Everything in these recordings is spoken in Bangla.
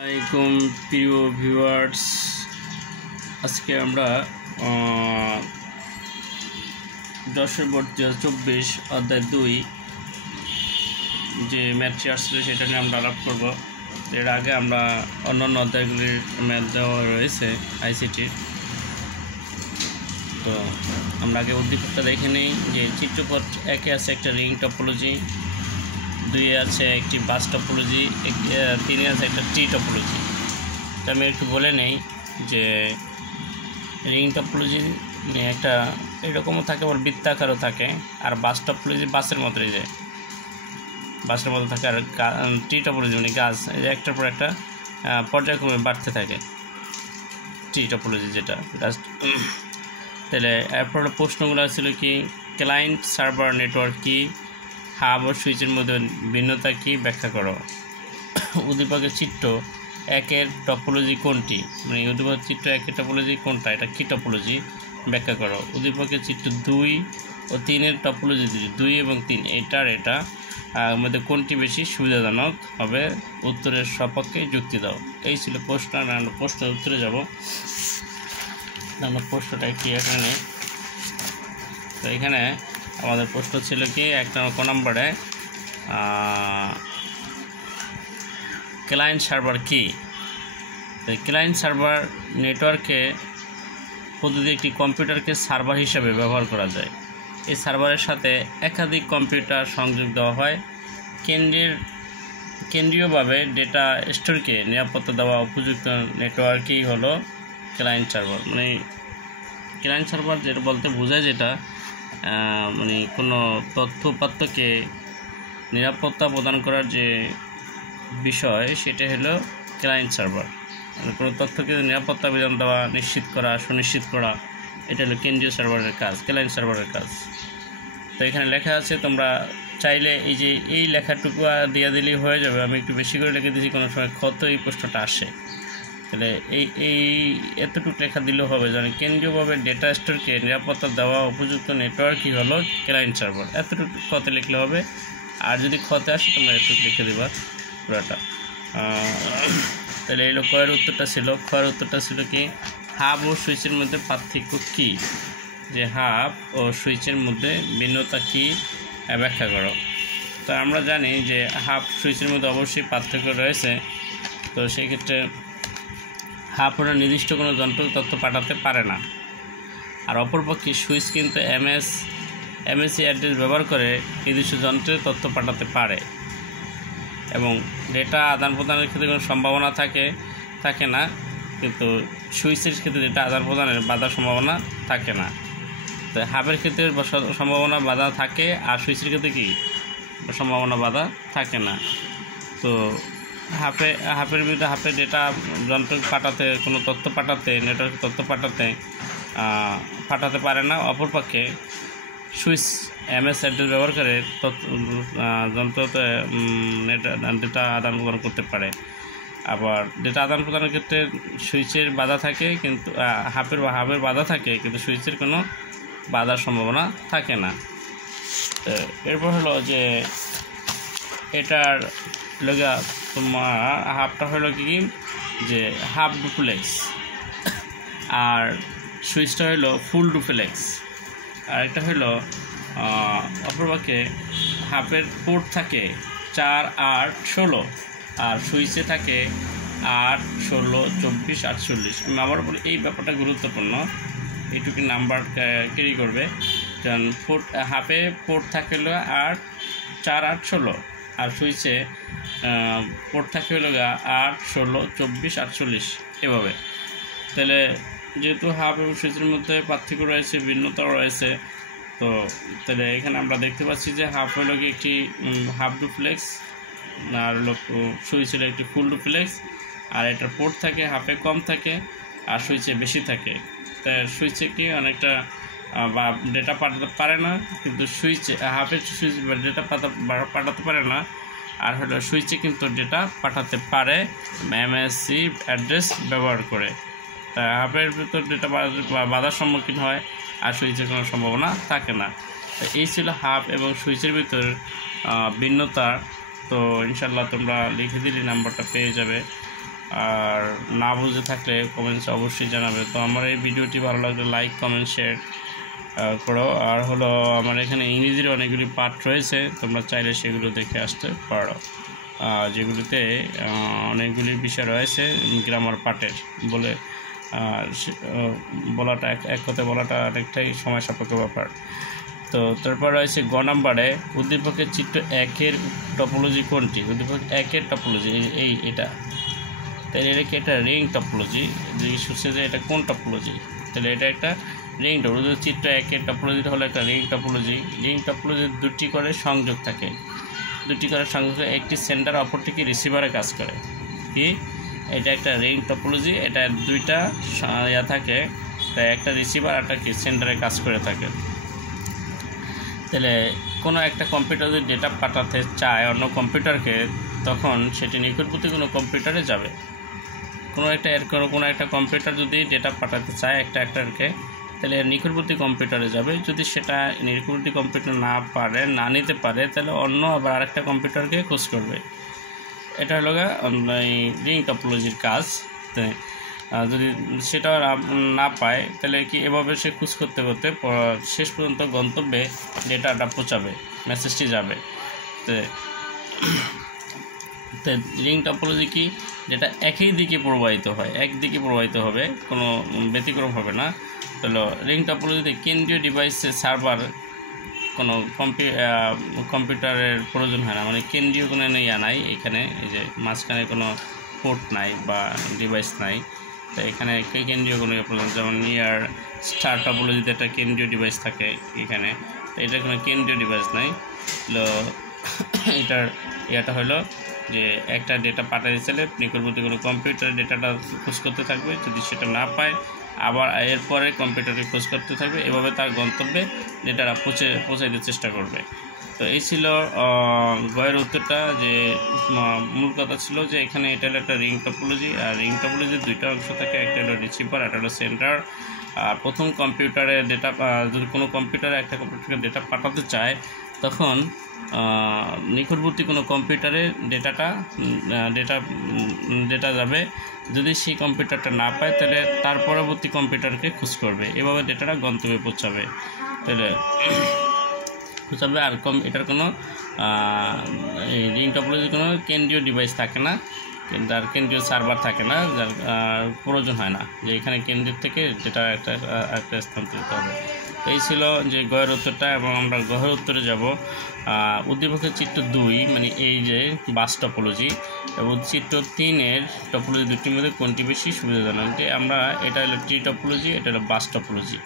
আসসালামাইকুম প্রিয় ভিউয়ার্স, আজকে আমরা 10 বোর্ড 2024 অধ্যায় 2 যে ম্যাথ ছিল সেটা নিয়ে আমরা আলাপ করব। এর আগে আমরা অন্যান্য অধ্যায়গুলির ম্যাথ দেওয়া রয়েছে আইসিটির। তো আমরা আগে উদ্দীপকটা দেখে নিই যে চিত্রপট 1 আছে একটা রিং টপোলজি, 2 আছে একটি বাস টপোলজি, 3 আছে একটা ট্রি টপোলজি। তো আমি একটু বলে নেই যে রিং টপোলজি একটা এরকমও থাকে, আবার বৃত্তাকারও থাকে, আর বাস টপোলজি বাসের মতোই যায়, বাসের মতো থাকে। আর ট্রি টপোলজি মানে গাছ একটার পর একটা পর্যায়ক্রমে বাড়তে থাকে, ট্রি টপোলজি যেটা গাছ। তাহলে এরপর প্রশ্নগুলো ছিল কি, ক্লায়েন্ট সার্ভার নেটওয়ার্ক কি, হাব ও সুইচের মধ্যে ভিন্নতা কি ব্যাখ্যা করো। উদ্দীপকের চিত্র 1 টপোলজি কোনটি, মানে উদ্দীপকের চিত্র 1 টপোলজি কোনটা, এটা কি টপোলজি ব্যাখ্যা করো। উদ্দীপকের চিত্র 2 ও 3 টপোলজি 2 এবং 3 এটা মধ্যে কোনটি বেশি সুবিধাজনক হবে, উত্তরের সপক্ষে যুক্তি দাও। এই ছিল প্রশ্ন। আমরা প্রশ্নের উত্তরে যাব। আমরা প্রশ্নটা কি এখানে, তো এখানে আমাদের প্রশ্ন ছিল কি, 1 নম্বরে ক্লায়েন্ট সার্ভার কি। তো ক্লায়েন্ট সার্ভার নেটওয়ার্কে পদ্ধতি একটি কম্পিউটারকে সার্ভার হিসাবে ব্যবহার করা যায়। এই সার্ভারের সাথে একাধিক কম্পিউটার সংযোগ দেওয়া হয়। কেন্দ্রীয়ভাবে ডেটা স্টোরকে নিরাপত্তা দেওয়া উপযুক্ত নেটওয়ার্কই হলো ক্লায়েন্ট সার্ভার। মানে ক্লায়েন্ট সার্ভার যেটা বলতে বোঝায়, যেটা মানে কোনো তথ্য উপাত্তকে নিরাপত্তা প্রদান করার যে বিষয়, সেটা হলো ক্লায়েন্ট সার্ভার। মানে কোনো তথ্যকে নিরাপত্তা বিধান দেওয়া, নিশ্চিত করা, সুনিশ্চিত করা, এটা হলো কেন্দ্রীয় সার্ভারের কাজ, ক্লায়েন্ট সার্ভারের কাজ। তো এখানে লেখা আছে, তোমরা চাইলে এই লেখাটুকু দিয়ে দিলেই হয়ে যাবে। আমি একটু বেশি করে লিখে দিয়েছি, কোনো সময় কত এই প্রশ্নটা আসে। তাহলে এই এতটুকু লেখা দিলেও হবে, যেন কেন্দ্রীয়ভাবে ডেটা স্টোরকে নিরাপত্তা দেওয়া উপযুক্ত নেটওয়ার্কই হলো ক্লায়েন্ট সার্ভার। এতটুকু কত লিখলে হবে। আর যদি ক্ষতে আসে তোমরা এতটুকু লিখে দেবা পুরোটা। তাহলে এই ক্ষয়ের উত্তরটা ছিল, কি, হাব ও সুইচের মধ্যে পার্থক্য কী, যে হাব ও সুইচের মধ্যে ভিন্নতা কী ব্যাখ্যা করো। তো আমরা জানি যে হাব সুইচের মধ্যে অবশ্যই পার্থক্য রয়েছে। তো সেই ক্ষেত্রে হাব ওরা নির্দিষ্ট কোনো যন্ত্র তথ্য পাঠাতে পারে না, আর অপরপক্ষে সুইচ কিন্তু এমএসসি অ্যাড্রেস ব্যবহার করে নির্দিষ্ট যন্ত্রে তথ্য পাঠাতে পারে, এবং ডেটা আদান প্রদানের ক্ষেত্রে কোনো সম্ভাবনা থাকে না, কিন্তু সুইচের ক্ষেত্রে ডেটা আদান প্রদানের বাধার সম্ভাবনা থাকে না। তো হাবের ক্ষেত্রে সম্ভাবনা বাধা থাকে, আর সুইচের ক্ষেত্রে কি সম্ভাবনা বাধা থাকে না। তো হাফের বিরুদ্ধে হাফের ডেটা যন্ত্র পাঠাতে, কোনো তথ্য পাঠাতে, নেটওয়ার্ক তথ্য পাঠাতে পারে না। অপরপক্ষে সুইচ এমএস অ্যাড্রেস ব্যবহার করে যন্ত্রতে ডেটা আদান প্রদান করতে পারে। আবার ডেটা আদান প্রদানের ক্ষেত্রে সুইচের বাধা থাকে, কিন্তু হাবের বাধা থাকে, কিন্তু সুইচের কোনো বাধার সম্ভাবনা থাকে না। এরপর হলো যে এটার লগা তোমার হাফটা হলো কি, যে হাফ ডুপ্লেক্স, আর সুইচটা হলো ফুল ডুপ্লেক্স। আর এটা হলো অপরপক্ষে হাফের পোর্ট থাকে 4, 8, 16, আর সুইচে থাকে 8, 16, 24, 48। আমি আবার বলি, এই ব্যাপারটা গুরুত্বপূর্ণ, এইটুকু নাম্বার ক্যারি করবে। কারণ হাফে পোর্ট থাকে হলো 8, 4, 8, 16, আর সুইচে পোর্ট থাকে হলো 8, 16, 24, 48 এভাবে। তাহলে যেহেতু হাফ এবং সুইচের মধ্যে পার্থক্য রয়েছে, ভিন্নতা রয়েছে, তো তাহলে এখানে আমরা দেখতে পাচ্ছি যে হাফ হলো কি একটি হাফ ডুপ্লেক্স, আর হলো সুইচ হলো একটি ফুল ডুপ্লেক্স। আর এটার পোর্ট থাকে হাফে কম থাকে, আর সুইচে বেশি থাকে। তাই সুইচে কি অনেকটা বা ডেটা পাঠাতে পারে না, কিন্তু সুইচে হাফের সুইচ ডেটা পাঠাতে পারে না, আর হলো সুইচে কিন্তু ডেটা পাঠাতে পারে এমএসসি অ্যাড্রেস ব্যবহার করে। তাই হাফের ভিতর ডেটা বাধার সম্মুখীন হয়, আর সুইচের কোনো সম্ভাবনা থাকে না। তো এই ছিল হাফ এবং সুইচের ভিতর ভিন্নতা। তো ইনশাল্লাহ তোমরা লিখে দিলে নাম্বারটা পেয়ে যাবে। আর না বুঝে থাকলে কমেন্টসে অবশ্যই জানাবে। তো আমার এই ভিডিওটি ভালো লাগলে লাইক কমেন্ট শেয়ার করো। আর হলো আমার এখানে ইংরেজির অনেকগুলি পাঠ রয়েছে, তোমরা চাইলে সেগুলো দেখে আসতে পারো, যেগুলিতে অনেকগুলি বিষয় রয়েছে গ্রামার পাঠের বলাটা এক কথায় বলাটা অনেকটাই সময় সাপেক্ষ ব্যাপার। তো তারপর রয়েছে গ নাম্বারে উদ্দীপকের চিত্র 1-এর টপোলজি কোনটি? উদ্দীপক 1-এর টপোলজি এটা, তাহলে এটা কি একটা রিং টপোলজি? জিজ্ঞেস করছে যে এটা কোন টপোলজি, তাহলে এটা একটা রিং টপোলজি। চিত্র 1-এর টপোলজিটা হলো একটা রিং টপোলজি। রিং টপোলজির দুটি করে সংযোগ থাকে, একটি সেন্টার অপরটি কি রিসিভারে কাজ করে। কি এটা একটা রিং টপোলজি, এটা দুইটা থাকে, তাই একটা রিসিভার একটা কি সেন্টারে কাজ করে থাকে। তাহলে কোনো একটা কম্পিউটার যদি ডেটা পাঠাতে চায় অন্য কম্পিউটারকে, তখন সেটি নিকটবর্তী কোনো কম্পিউটারে যাবে। কোনো একটা কম্পিউটার যদি ডেটা পাঠাতে চায় একটাকে, তাহলে নিকটবর্তী কম্পিউটারে যাবে। যদি সেটা নিকটবর্তী কম্পিউটার না নিতে পারে, তাহলে অন্য আবার আরেকটা কম্পিউটারকে খোঁজ করবে। এটা হলো এই রিং টপোলজির কাজ। যদি সেটা না পায়, তাহলে কি এভাবে সে খোঁজ করতে করতে শেষ পর্যন্ত গন্তব্যে ডেটাটা পৌঁছাবে, মেসেজটি যাবে। তো রিং টপোলজি কি, যেটা একই দিকে প্রবাহিত হয়, একদিকে প্রবাহিত হবে, কোনো ব্যতিক্রম হবে না। হলো রিং টপোলজিতে কেন্দ্রীয় ডিভাইসে সার্ভার কোনো কম্পিউটারের প্রয়োজন হয় না, মানে কেন্দ্রীয় কোনো নাই এখানে, এই যে মাঝখানে কোনো পোর্ট নাই বা ডিভাইস নাই, তো এখানে কেন্দ্রীয় কোনো প্রয়োজন। যেমন নিয়ার স্টার টপোলজিতে একটা কেন্দ্রীয় ডিভাইস থাকে এখানে, তো এটা কোনো কেন্দ্রীয় ডিভাইস নাই। তো এটা হলো যে একটা ডেটা পাঠাতে চাইলে নিকটবর্তী কোনো কম্পিউটার ডেটাটা খোঁজ করতে থাকবে, যদি সেটা না পায় আবার এরপরে কম্পিউটারে খোঁজ করতে থাকবে, এভাবে তার গন্তব্যে ডেটাটা পৌঁছাইতে চেষ্টা করবে। তো এই ছিল গয়ের উত্তরটা। যে মূল কথা ছিল যে এখানে এটা হলো একটা রিং টপোলজি, আর রিং টপোলজির দুইটা অংশ থাকে, একটা হলো রিসিভার, একটা হলো সেন্টার। আর প্রথম কম্পিউটারে ডেটা, যদি কোনো কম্পিউটারে একটা কম্পিউটারকে ডেটা পাঠাতে চায়, তখন নিকটবর্তী কোনো কম্পিউটারে ডেটা যাবে। যদি সেই কম্পিউটারটা না পায়, তাহলে তার পরবর্তী কম্পিউটারকে খোঁজ করবে, এভাবে ডেটাটা গন্তব্যে পৌঁছাবে। আর এটার কোনো রিং টপোলজির কোনো কেন্দ্রীয় ডিভাইস থাকে না, তার কেন্দ্রীয় সার্ভার থাকে না, যার প্রয়োজন হয় না যে এখানে কেন্দ্রের থেকে ডেটা একটা স্থানান্তরিত হবে। এই ছিল যে গয়ের উত্তরটা। এবং আমরা গয়ের উত্তরে যাব। উদ্দীপকের চিত্র 2 মানে এই যে বাস টপোলজি এবং চিত্র 3-এর টপোলজি দুটির মধ্যে কোনটি বেশি সুবিধাজনক? যে আমরা এটা হলো ট্রি টপোলজি, এটা হলো বাস টপোলজি,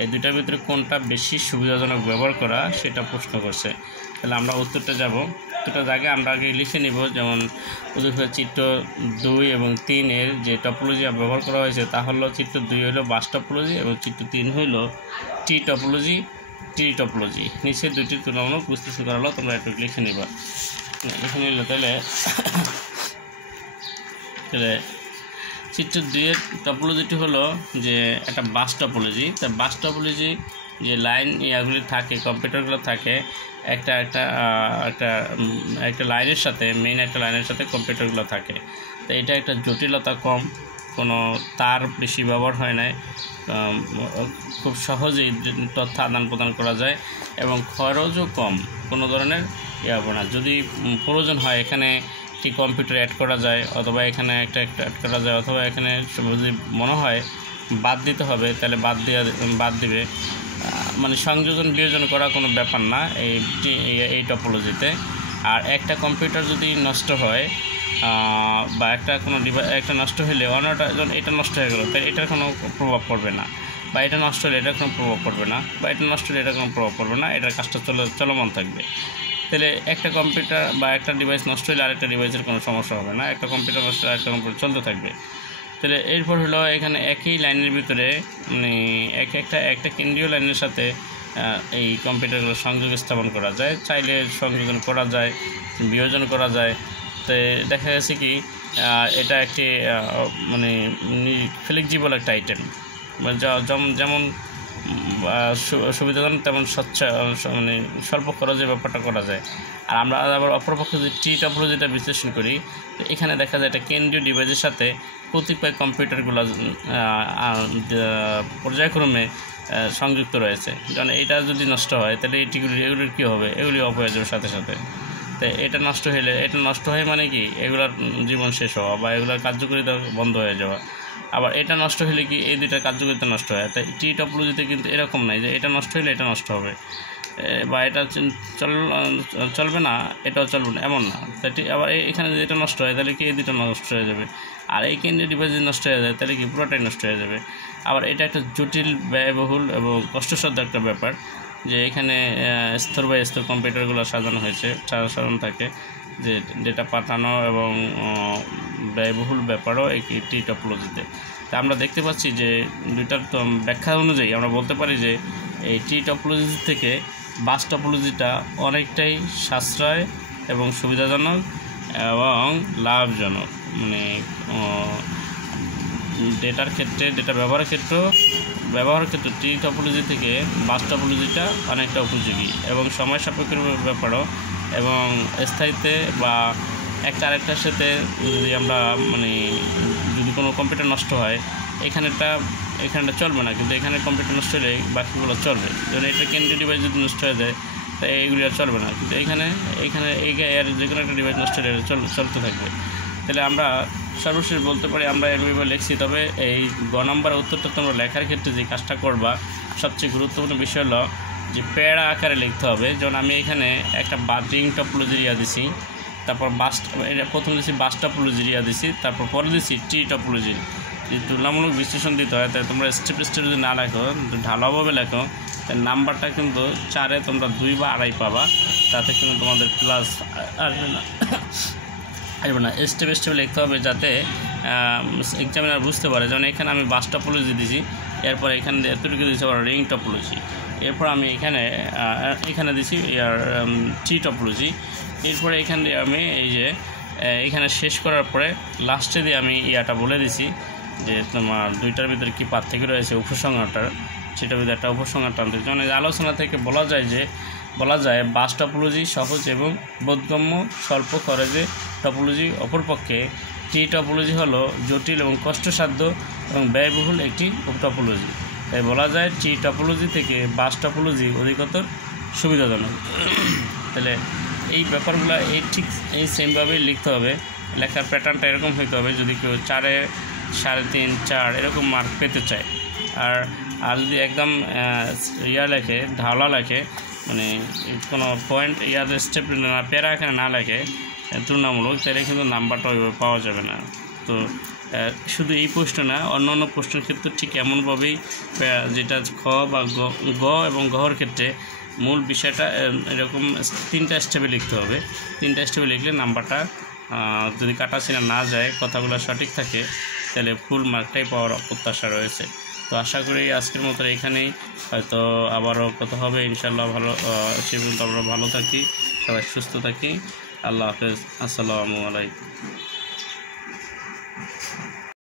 এই দুটার ভিতরে কোনটা বেশি সুবিধাজনক ব্যবহার করা সেটা প্রশ্ন করছে। তাহলে আমরা উত্তরটা যাব। উত্তরটা আগে আমরা লিখে নিব। যেমন উদ্দীপকের চিত্র 2 এবং 3-এর যে টপোলজি ব্যবহার করা হয়েছে তা হলো চিত্র 2 হলো বাস টপোলজি এবং চিত্র 3 হইল ট্রি টপোলজি। নিচে দুটি তুলনামূলক বিশ্লেষণ করা হলো, তোমরা একটু লিখে নিবা। লিখে নিলে তাহলে চিত্র 2-এর টপোলজিটি হলো যে একটা বাস টপোলজি। তা বাস টপোলজি যে লাইন ইয়াগুলি থাকে, কম্পিউটারগুলো থাকে, একটা লাইনের সাথে, মেইন একটা লাইনের সাথে কম্পিউটারগুলো থাকে। তো এটা একটা জটিলতা কম, কোনো তার বেশি ব্যবহার হয় না, খুব সহজেই তথ্য আদান প্রদান করা যায় এবং খরচও কম, কোনো ধরনের হবে না। যদি প্রয়োজন হয় এখানে একটি কম্পিউটার অ্যাড করা যায়, অথবা এখানে একটা অ্যাড করা যায়, অথবা এখানে যদি মনে হয় বাদ দিতে হবে, তাহলে বাদ দিবে, মানে সংযোজন বিয়োজন করা কোনো ব্যাপার না এই টপোলজিতে। আর একটা কম্পিউটার যদি নষ্ট হয় বা কোনো একটা নষ্ট হলে অন্যটা, যখন এটা নষ্ট হয়ে গেল, তাই এটার কোনো প্রভাব পড়বে না, বা এটা নষ্ট হলে এটার কোনো প্রভাব পড়বে না, বা এটা নষ্ট হলে এটার কোনো প্রভাব পড়বে না, এটার কাজটা চলমান থাকবে। তাহলে একটা কম্পিউটার বা একটা ডিভাইস নষ্ট হলে আরেকটা ডিভাইসের কোনো সমস্যা হবে না, একটা কম্পিউটার নষ্ট হলে আরেকটা কম্পিউটার চলতে থাকবে। তাহলে এরপর হলো এখানে একই লাইনের ভিতরে মানে একটা কেন্দ্রীয় লাইনের সাথে এই কম্পিউটারগুলো সংযোগ স্থাপন করা যায়, চাইলে সংযোজন করা যায়, বিয়োজন করা যায়। তো দেখা গেছে কি এটা একটি মানে ফ্লেক্সিবল একটা আইটেম, যেমন সুবিধাজনক তেমন মানে স্বল্প খরচে ব্যাপারটা করা যায়। আর আমরা আবার অপরপক্ষে যদি টি টপোলজিটা বিশ্লেষণ করি, তো এখানে দেখা যায় এটা কেন্দ্রীয় ডিভাইসের সাথে কতিপয় কম্পিউটারগুলো পর্যায়ক্রমে সংযুক্ত রয়েছে। কারণ এটা যদি নষ্ট হয় তাহলে এগুলির কী হবে, এগুলি অফ হয়ে যাবে সাথে সাথে। তো এটা নষ্ট হয় মানে কি, এগুলোর জীবন শেষ হওয়া বা এগুলোর কার্যকারিতা বন্ধ হয়ে যাওয়া। আবার এটা নষ্ট হলে কি এই দুইটার কার্যকারিতা নষ্ট হয়। তাই টি টপোলজিতে কিন্তু এরকম নাই যে এটা নষ্ট হলে এটা নষ্ট হবে বা এটা চলবে না এটাও চলবে না, এমন না। তাই আবার এখানে যদি এটা নষ্ট হয় তাহলে কি এই দুটো নষ্ট হয়ে যাবে। আর এই কেন্দ্রীয় ডিভাইস যদি নষ্ট হয়ে যায় তাহলে কি পুরোটাই নষ্ট হয়ে যাবে। আবার এটা একটা জটিল, ব্যয়বহুল এবং কষ্টসাধ্য একটা ব্যাপার যে এখানে স্তর বাই স্তর কম্পিউটারগুলো সাজানো হয়েছে, সাজানো থাকে, যে ডেটা পাঠানো এবং ব্যয়বহুল ব্যাপারও এই টি টপোলজিতে। তা আমরা দেখতে পাচ্ছি যে দুইটার ব্যাখ্যা অনুযায়ী আমরা বলতে পারি যে এই টি টপোলজি থেকে বাস টপোলজিটা অনেকটাই সাশ্রয় এবং সুবিধাজনক এবং লাভজনক। মানে ডেটার ক্ষেত্রে, ডেটা ব্যবহারের ক্ষেত্রে টি টপোলজি থেকে বাস টপোলজিটা অনেকটা উপযোগী এবং সময় সাপেক্ষের ব্যাপারও এবং স্থায়িত্বে বা একটা আরেকটার সাথে যদি আমরা মানে যদি কোনো কম্পিউটার নষ্ট হয় এখানেটা চলবে না, কিন্তু এখানে কম্পিউটার নষ্ট হলে বাকিগুলো চলবে। যেমন এটা কেন্দ্রীয় ডিভাইস যদি নষ্ট হয়ে যায় তাই এইগুলি আর চলবে না, কিন্তু এখানে এর যে কোনো একটা ডিভাইস নষ্ট হলে চলতে থাকবে। তাহলে আমরা সর্বশেষ বলতে পারি আমরা এভাবে লিখছি। তবে এই গ নম্বর উত্তরটা তোমরা লেখার ক্ষেত্রে যে কাজটা করবা, সবচেয়ে গুরুত্বপূর্ণ বিষয় হলো যে প্যারা আকারে লিখতে হবে। যেমন আমি এখানে একটা রিং টপোলজি দিছি, তারপর প্রথম দিচ্ছি বাস টপোলজি দিছি, তারপর পরে দিচ্ছি টি টপোলজি। যদি তুলনামূলক বিশ্লেষণ দিতে হয় তাই তোমরা স্টেপ যদি না লেখো, ঢালাওভাবে লেখো, তাই নাম্বারটা কিন্তু 4-এ তোমরা 2 বা 2.5 পাবা, তাতে কিন্তু তোমাদের প্লাস আসবে না। স্টেপ লিখতে হবে যাতে এক্সামিনার বুঝতে পারে। যেমন এখানে আমি বাস টপোলজি দিছি, এরপর এখানে এতটুকু দিচ্ছি আবার রিং টপোলজি, এরপর আমি এখানে দিছি টি টপোলজি, এরপরে এখান দিয়ে আমি এই যে এখানে শেষ করার পরে লাস্টে দিয়ে আমি বলে দিছি যে তোমার দুইটার ভিতরে কী পার্থক্য রয়েছে, উপসংহারটার, সেটার ভিতরে একটা উপসংহার টানতে। যেমন এই আলোচনা থেকে বলা যায় বাস টপোলজি সহজ এবং বোধগম্য স্বল্প খরচে টপোলজি, অপরপক্ষে টি টপোলজি হলো জটিল এবং কষ্টসাধ্য এবং ব্যয়বহুল একটি উপটপোলজি। তাই বলা যায় টি টপোলজি থেকে বাস টপোলজি অধিকতর সুবিধাজনক। তাহলে এই ব্যাপারগুলো এই সেমভাবেই লিখতে হবে। লেখার প্যাটার্নটা এরকম হইতে হবে যদি কেউ 4-এ 3.5, 4 এরকম মার্ক পেতে চায়। আর যদি একদম লেখে, ঢালা লেখে, মানে কোনো পয়েন্ট স্টেপ না, প্যারা এখানে না লেখে তুলনামূলক, তাহলে কিন্তু নাম্বারটা ওইভাবে পাওয়া যাবে না। তো শুধু এই প্রশ্ন না, অন্য প্রশ্নের ক্ষেত্রে ঠিক এমনভাবেই যেটা খ বা গ এবং গহর ক্ষেত্রে মূল বিষয়টা এরকম 3টা স্টেপে লিখতে হবে। 3টা স্টেপে লিখলে নাম্বারটা যদি কাটাছিনা না যায়, কথাগুলো সঠিক থাকে, তাহলে ফুল মার্কটাই পাওয়ার প্রত্যাশা রয়েছে। তো আশা করি আজকের মতো এখানেই, হয়তো আবারও কথা হবে ইনশাল্লাহ। সে পর্যন্ত আমরা ভালো থাকি, সবাই সুস্থ থাকি। আল্লাহ হাফেজ। আসসালামু আলাইকুম।